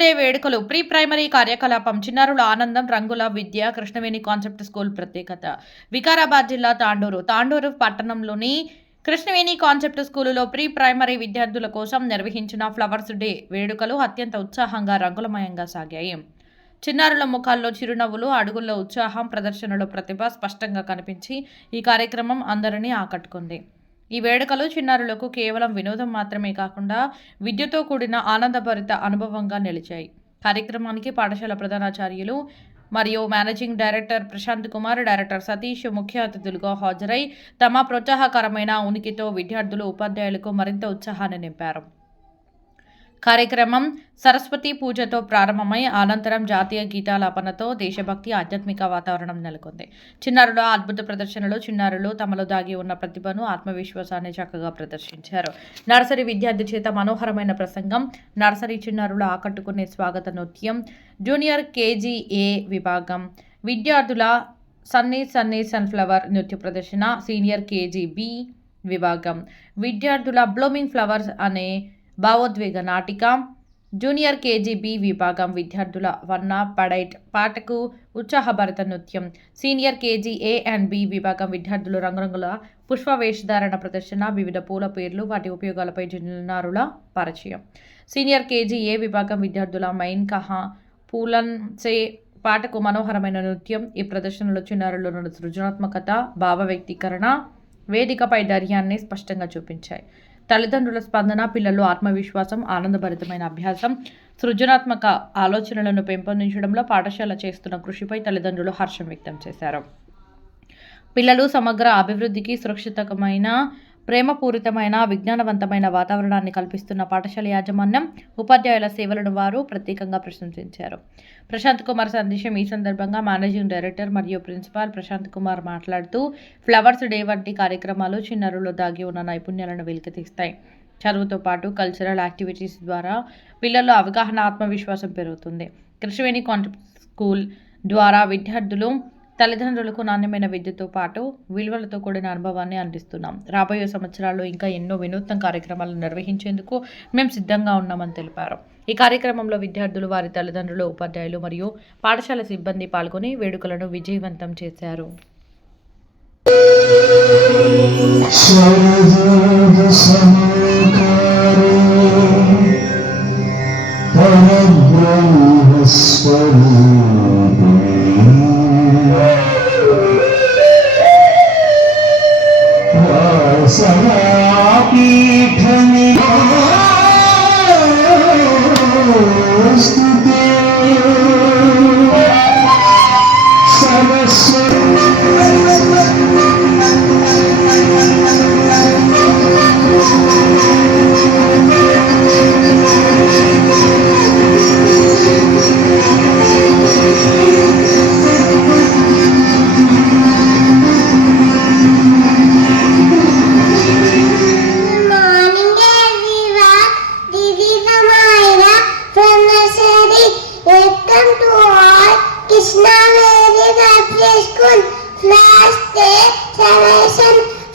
Day వేడుకలు pre primary కార్యకలాపం చిన్నారుల ఆనందం రంగుల విద్య కృష్ణవేణి కాన్సెప్ట్ స్కూల్ ప్రత్యేకత వికారాబాద్ జిల్లా తాండూరు పట్టణంలోని కృష్ణవేణి కాన్సెప్ట్ స్కూలులో ప్రీ ప్రైమరీ విద్యార్థుల కోసం నిర్వహించిన ఫ్లవర్స్ డే వేడుకలు అత్యంత ఉత్సాహంగా రంగులమయంగా సాగాయి. చిన్నారుల ముఖాల్లో చిరునవ్వులు, అడుగుల్లో ఉత్సాహం, ప్రదర్శనలో ప్రతిభ స్పష్టంగా కనిపించి ఈ కార్యక్రమం అందరినీ ఆకట్టుకుంది. ఈ వేడుకలు చిన్నారులకు కేవలం వినోదం మాత్రమే కాకుండా విద్యతో కూడిన ఆనందభరిత అనుభవంగా నిలిచాయి. కార్యక్రమానికి పాఠశాల ప్రధానాచార్యులు మరియు managing director Prashant Kumar, director Satish ముఖ్య అతిథులుగా హాజరై తమ ప్రోత్సాహకరమైన ఉనికితో విద్యార్థులు, ఉపాధ్యాయులకు మరింత ఉత్సాహాన్ని నింపారు. కార్యక్రమం సరస్వతి పూజతో ప్రారంభమై అనంతరం జాతీయ గీతాలాపనతో దేశభక్తి, ఆధ్యాత్మిక వాతావరణం నెలకొంది. చిన్నారుల అద్భుత ప్రదర్శనలో చిన్నారులు తమలో దాగి ఉన్న ప్రతిభను, ఆత్మవిశ్వాసాన్ని చక్కగా ప్రదర్శించారు. నర్సరీ విద్యార్థి చేత మనోహరమైన ప్రసంగం, నర్సరీ చిన్నారుల ఆకట్టుకునే స్వాగత నృత్యం, జూనియర్ KG-A విభాగం విద్యార్థుల సన్నీ సన్ఫ్లవర్ నృత్య ప్రదర్శన, సీనియర్ KG-B విభాగం విద్యార్థుల బ్లూమింగ్ ఫ్లవర్స్ అనే భావోద్వేగ నాటిక, జూనియర్ KG-B విభాగం విద్యార్థుల వర్ణ పడైట్ పాటకు ఉత్సాహభరిత నృత్యం, సీనియర్ KG-A అండ్ B విభాగం విద్యార్థులు రంగురంగుల పుష్ప వేషధారణ ప్రదర్శన, వివిధ పూల పేర్లు, వాటి ఉపయోగాలపై చిన్నారుల పరిచయం, సీనియర్ KG-A విభాగం విద్యార్థుల మైన్ కహా పూలన్ సే పాటకు మనోహరమైన నృత్యం. ఈ ప్రదర్శనలో చిన్నారుల సృజనాత్మకత, భావ వ్యక్తీకరణ వేదికపై ధైర్యాన్ని స్పష్టంగా చూపించాయి. తల్లిదండ్రుల స్పందన, పిల్లలు ఆత్మవిశ్వాసం, ఆనందభరితమైన అభ్యాసం, సృజనాత్మక ఆలోచనలను పెంపొందించడంలో పాఠశాల చేస్తున్న కృషిపై తల్లిదండ్రులు హర్షం వ్యక్తం చేశారు. పిల్లలు సమగ్ర అభివృద్ధికి సురక్షితమైన, ప్రేమపూరితమైన, విజ్ఞానవంతమైన వాతావరణాన్ని కల్పిస్తున్న పాఠశాల యాజమాన్యం, ఉపాధ్యాయుల సేవలను వారు ప్రత్యేకంగా ప్రశంసించారు. ప్రశాంత్ కుమార్ సందేశం. ఈ సందర్భంగా మేనేజింగ్ డైరెక్టర్ మరియు ప్రిన్సిపాల్ ప్రశాంత్ కుమార్ మాట్లాడుతూ, ఫ్లవర్స్ డే వంటి కార్యక్రమాలు చిన్నారుల్లో దాగి ఉన్న నైపుణ్యాలను వెలికితీస్తాయి. చదువుతో పాటు కల్చరల్ యాక్టివిటీస్ ద్వారా పిల్లల్లో అవగాహన, ఆత్మవిశ్వాసం పెరుగుతుంది. కృష్ణవేణి కాన్సెప్ట్ స్కూల్ ద్వారా విద్యార్థులు, తల్లిదండ్రులకు నాణ్యమైన విద్యతో పాటు విలువలతో కూడిన అనుభవాన్ని అందిస్తున్నాం. రాబోయే సంవత్సరాల్లో ఇంకా ఎన్నో వినూత్న కార్యక్రమాలను నిర్వహించేందుకు మేము సిద్ధంగా ఉన్నామని తెలిపారు. ఈ కార్యక్రమంలో విద్యార్థులు, వారి తల్లిదండ్రులు, ఉపాధ్యాయులు మరియు పాఠశాల సిబ్బంది పాల్గొని వేడుకలను విజయవంతం చేశారు.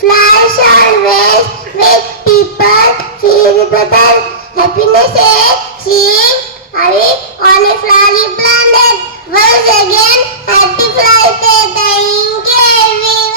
Flowers always make people feel better. Happiness is seeing on a flowery planet. Once again, happy Flowers Day. Thank you, everyone.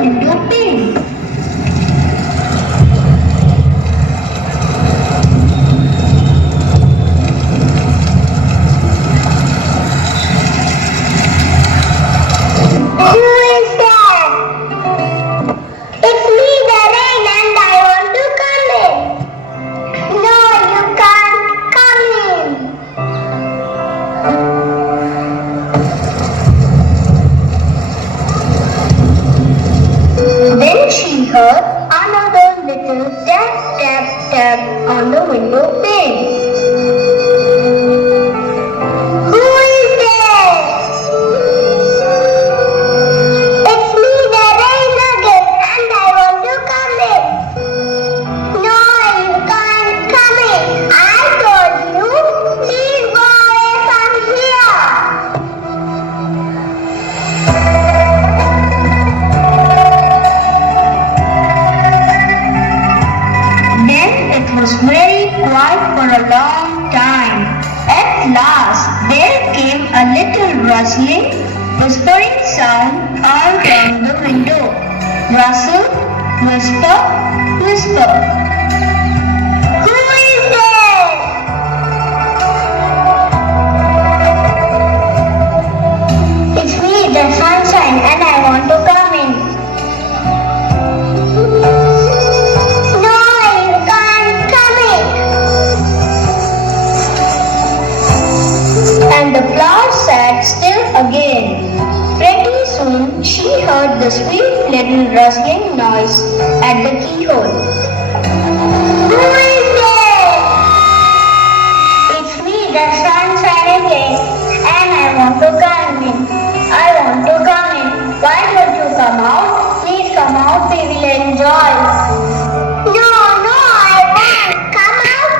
window pane. Who is that? It's me, the rain, and I want to come in. No, you can't come in. Then she heard another little tap, tap, tap on the window pane. Who is there? It's me, the rain again, and I want to come in. No, you can't come in. I told you, please go away from here. Then it was very quiet for a long time. At last, there came a little rustling, whispering sound all round the window. Rustle, whisper, whisper. Who is there? It's me, the sunshine, and I want to come in. No, you can't come in. And the flower sat still again. Pretty soon she heard the sweet little rustling noise at the keyhole. Who is there? It's me, the sunshine again, and I want to come in. I want to come in. Why don't you come out? Please come out, we will enjoy. No, I won't come out.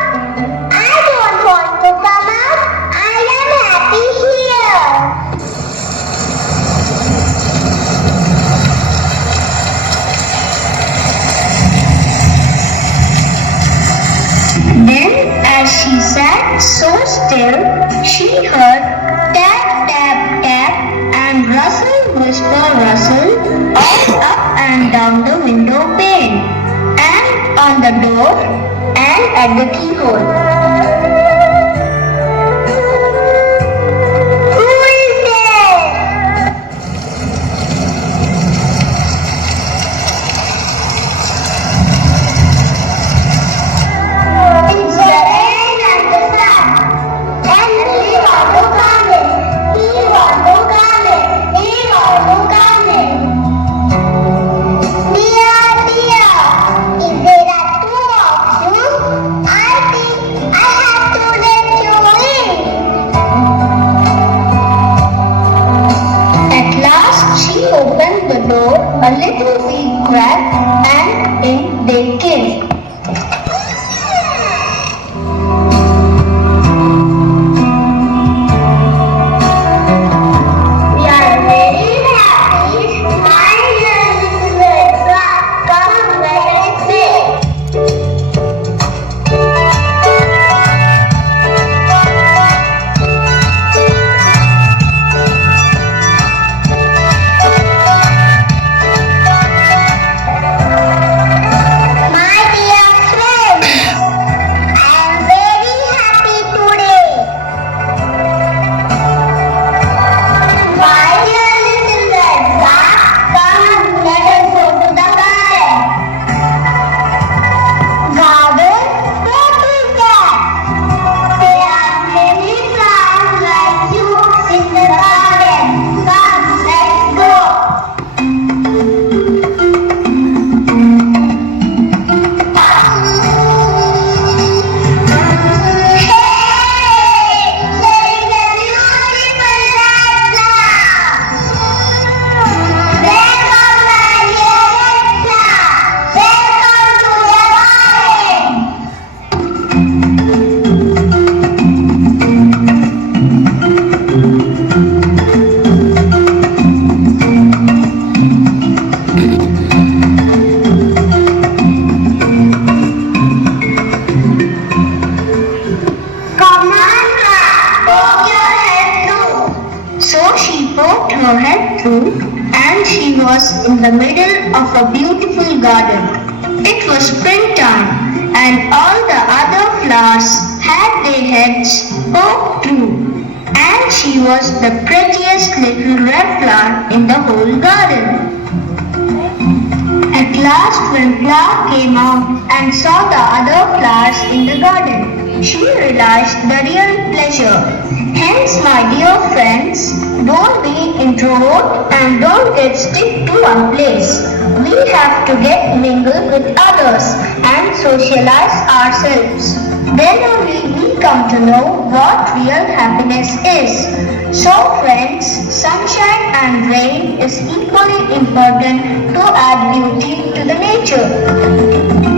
I don't want to come out. I am happy here. Then, as she sat so still, she heard tap, tap, tap and rustle, whisper, rustle all up and down the window pane and on the door and at the keyhole. Who is there? It's the rain and the sun. And we want to come in. We want to come in. We want to come in. Dear, if there are two of you, I think I have to let you in. At last she opened the door a little wee crack and in they came. We are very happy. My little red flag, come let us play. My dear in the middle of a beautiful garden. It was springtime and all the other flowers had their heads poked through, and she was the prettiest little red flower in the whole garden. At last, when Clara came out and saw the other flowers in the garden, she realized the real pleasure. Hence, my dear friends, don't be introvert and don't get stick to one place. We have to get mingled with others and socialize ourselves. Then only we come to know what real happiness is. So friends, sunshine and rain is equally important to add beauty to the nature.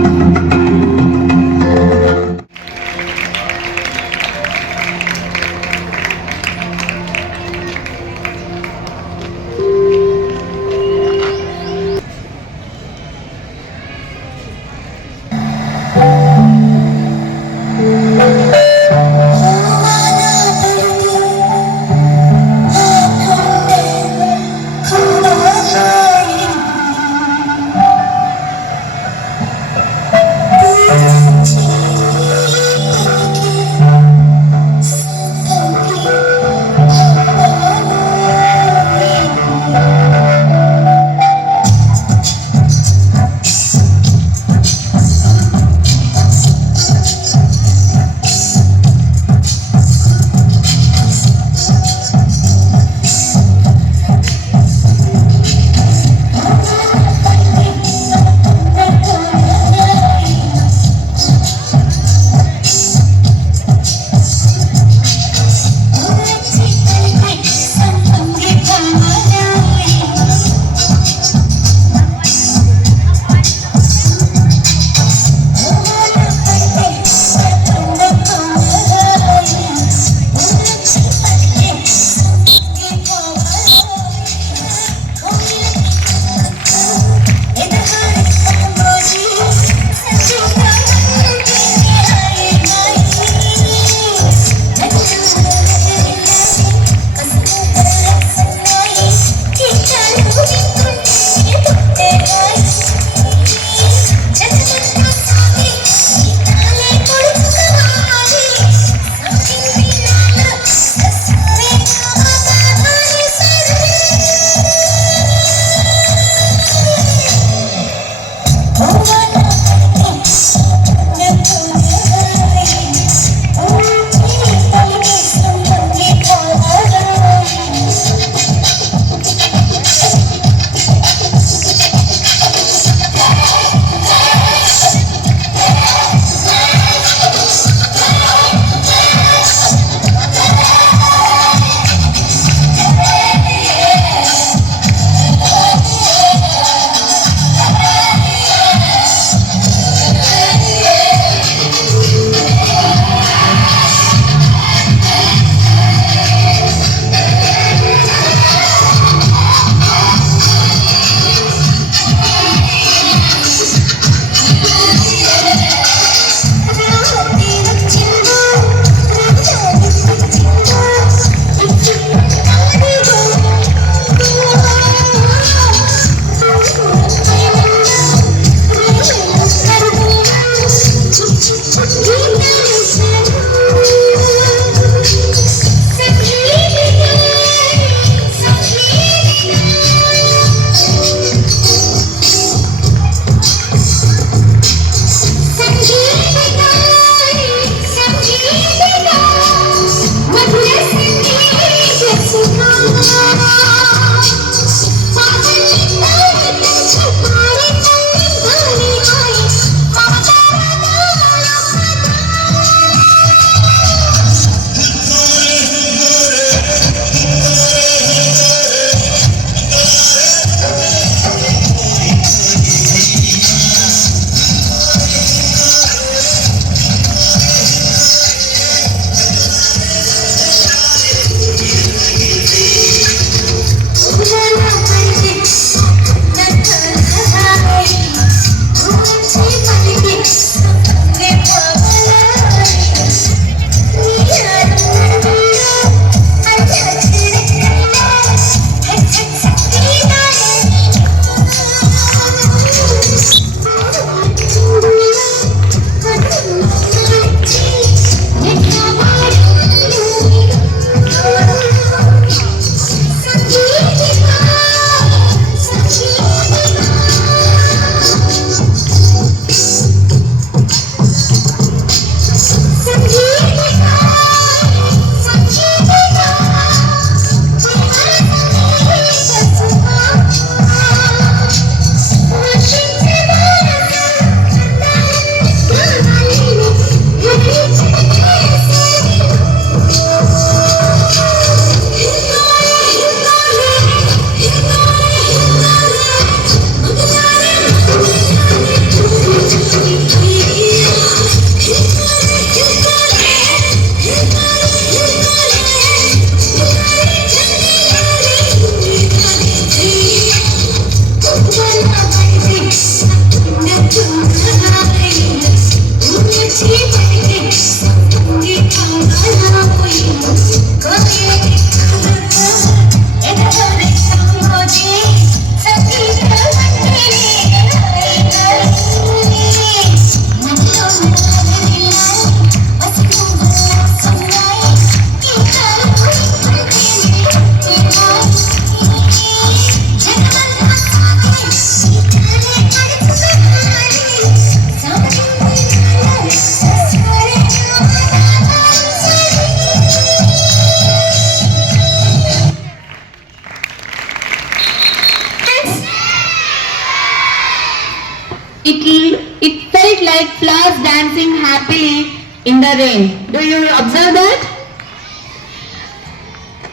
It felt like flowers dancing happily in the rain. Do you observe that?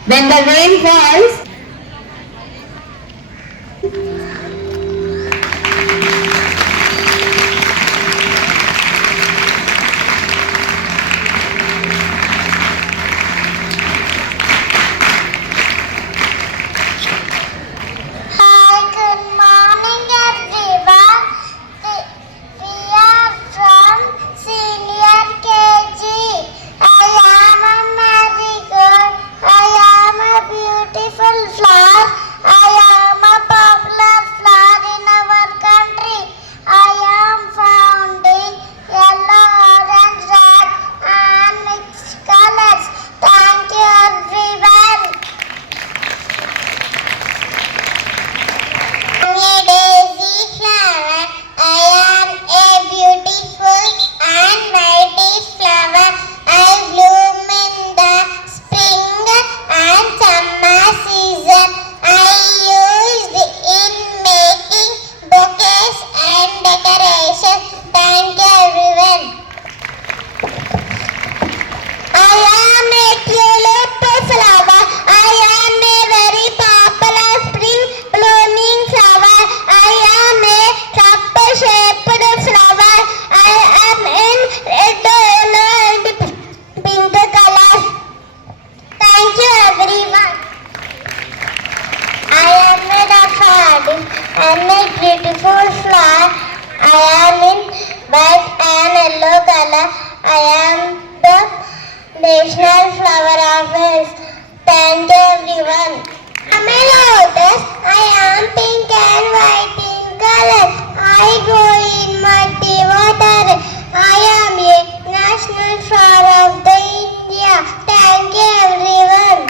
When the rain falls, Hi, good morning everyone. We are from senior KG. I am a marigold. I am a beautiful flower. I am a popular flower in our country. I am found in yellow, orange, red and mixed colors. Thank you everyone. A daisy flower. I am a beautiful and whitish flower. I bloom in the spring and summer season. I used in making bouquets and decorations. Thank you everyone. I am a tulip flower. I am a very popular spring blooming flower. I am a cup-shaped flower. I am in red, yellow and pink colors. Thank you everyone. I am a daffodil. I am a beautiful flower. I am in white and yellow color. I am the national flower of Wales. Thank you everyone. I am a lotus. I am pink and white in color. I grow in muddy water. I am a national flower of the India. Thank you everyone.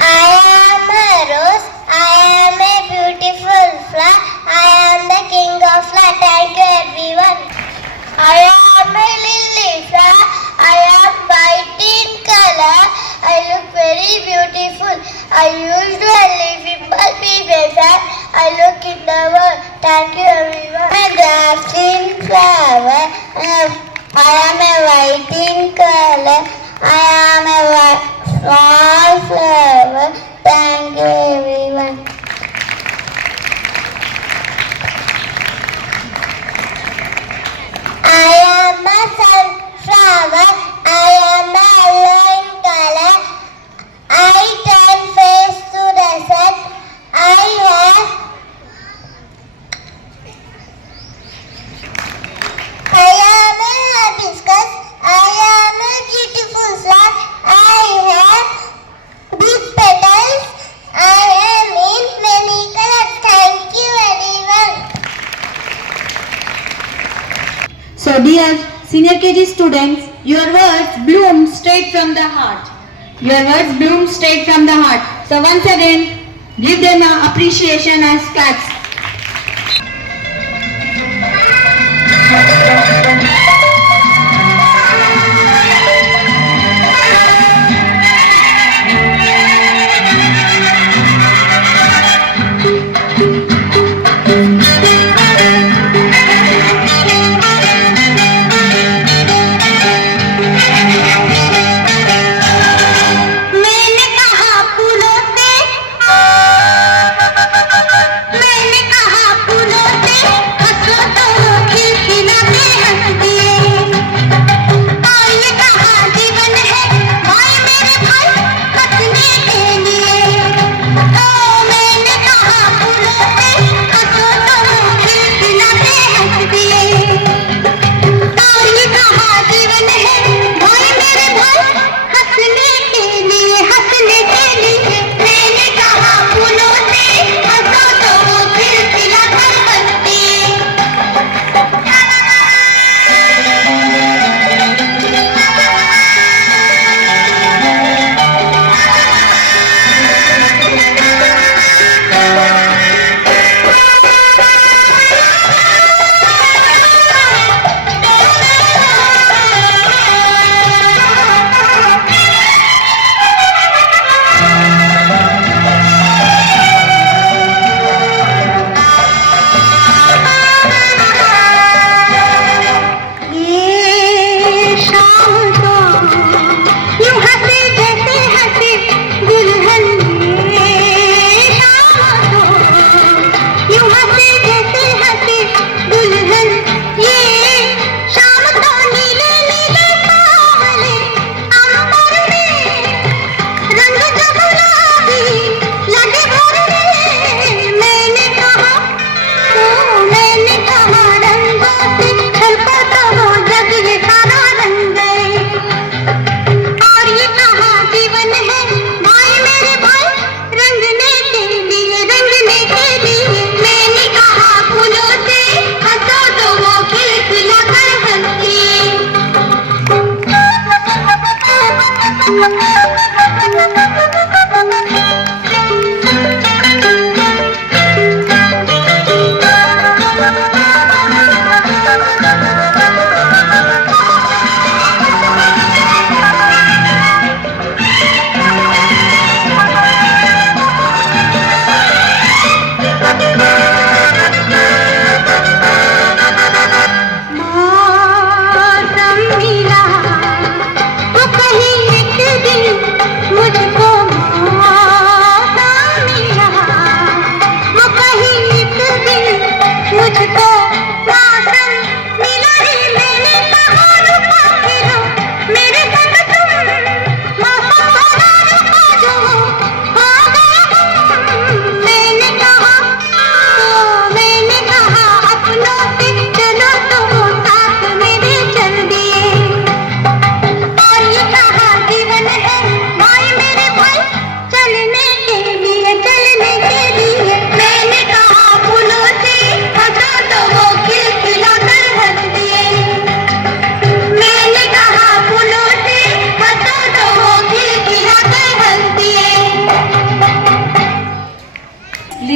I am a rose. I am a beautiful flower. I am the king of flower. Thank you everyone. I am a lily flower. I am white in color. I look very beautiful. I usually wimple behavior. I look in the world. Thank you everyone. A grafting flower. I am a white in color. I am a small flower. Thank you everyone. I am a sunflower. I am a yellow in color. I turn face to the sun. I am a hibiscus. I am a beautiful flower. I have big petals. I am in many colors. Thank you everyone. so dear senior KG students, your words bloom straight from the heart. Your words bloom straight from the heart. So once again, give them an appreciation as claps. मैंने कहा फूलों से हंसो तो खिलखिलाते हंस दिए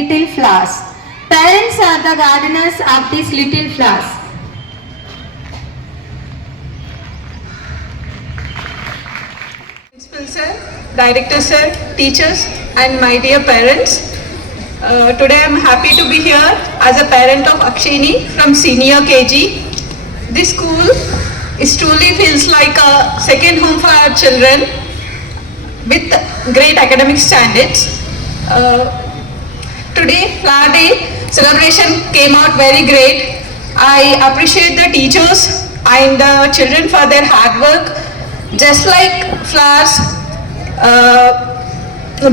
little flowers. Parents are the gardeners of these little flowers. Principal sir, director sir, teachers and my dear parents. Today I am happy to be here as a parent of Akshini from senior KG. This school truly feels like a second home for our children with great academic standards. Today Flower Day celebration came out very great. I appreciate the teachers and the children for their hard work. Just like flowers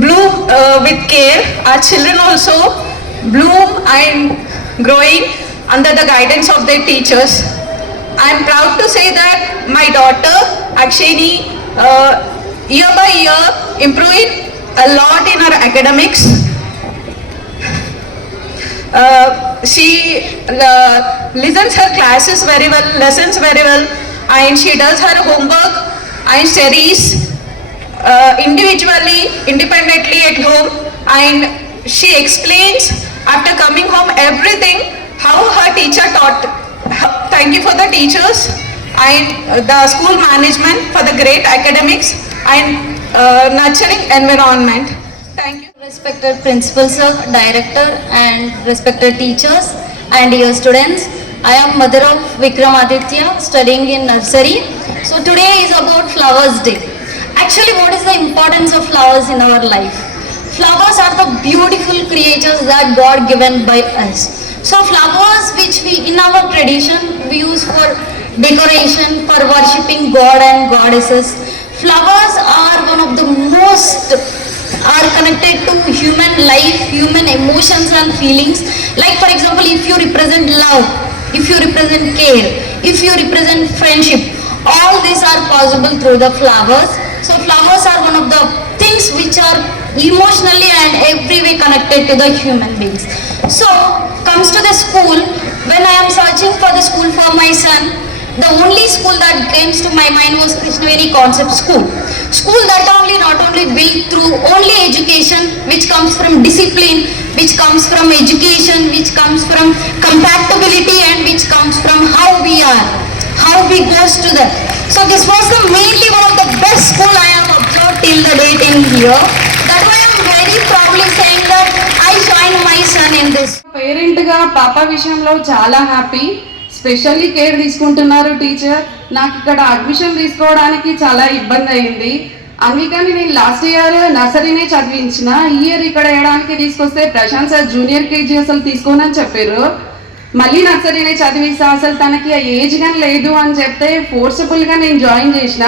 bloom with care, our children also bloom and growing under the guidance of their teachers. I am proud to say that my daughter Akshini year by year improving a lot in her academics. She listens her classes very well, lessons very well, and she does her homework and studies individually, independently at home, and she explains after coming home everything how her teacher taught. Thank you for the teachers and the school management for the great academics and nurturing environment. Thank you. Respected principal sir, director and respected teachers and dear students, I am mother of Vikramaditya studying in nursery. So today is about Flowers Day. Actually, what is the importance of flowers in our life? Flowers are the beautiful creatures that God given by us. So flowers which we in our tradition we use for decoration, for worshipping God and goddesses. Flowers are one of the most are connected to human life, human emotions and feelings. Like for example, if you represent love, if you represent care, if you represent friendship, all these are possible through the flowers. So flowers are one of the things which are emotionally and every way connected to the human beings. So comes to the school, when I am searching for the school for my son, the only school that came to my mind was Krishnaveni Concept School. School that not only built through only education, which comes from discipline, which comes from education, which comes from compatibility, and which comes from how we are, how we goes to that. So this was the mainly one of the best school I have observed till the date in here. That why I am very proudly saying that I joined my son in this. పేరెంట్గా పాప విషయంలో చాలా happy. Specially care తీసుకుంటున్నారు teacher. నాకు ఇక్కడ admission తీసుకోవడానికి చాలా ఇబ్బంది అయింది. అందుకని నేను లాస్ట్ ఇయర్ నర్సరీనే చదివించిన. ఈ ఇయర్ ఇక్కడ వేయడానికి తీసుకొస్తే ప్రశాంత్ సార్ జూనియర్ కేజీ అసలు తీసుకోనని చెప్పారు. మళ్ళీ నర్సరీనే చదివిస్తా, అసలు తనకి ఏజ్ కానీ లేదు అని చెప్తే ఫోర్సబుల్గా నేను జాయిన్ చేసిన.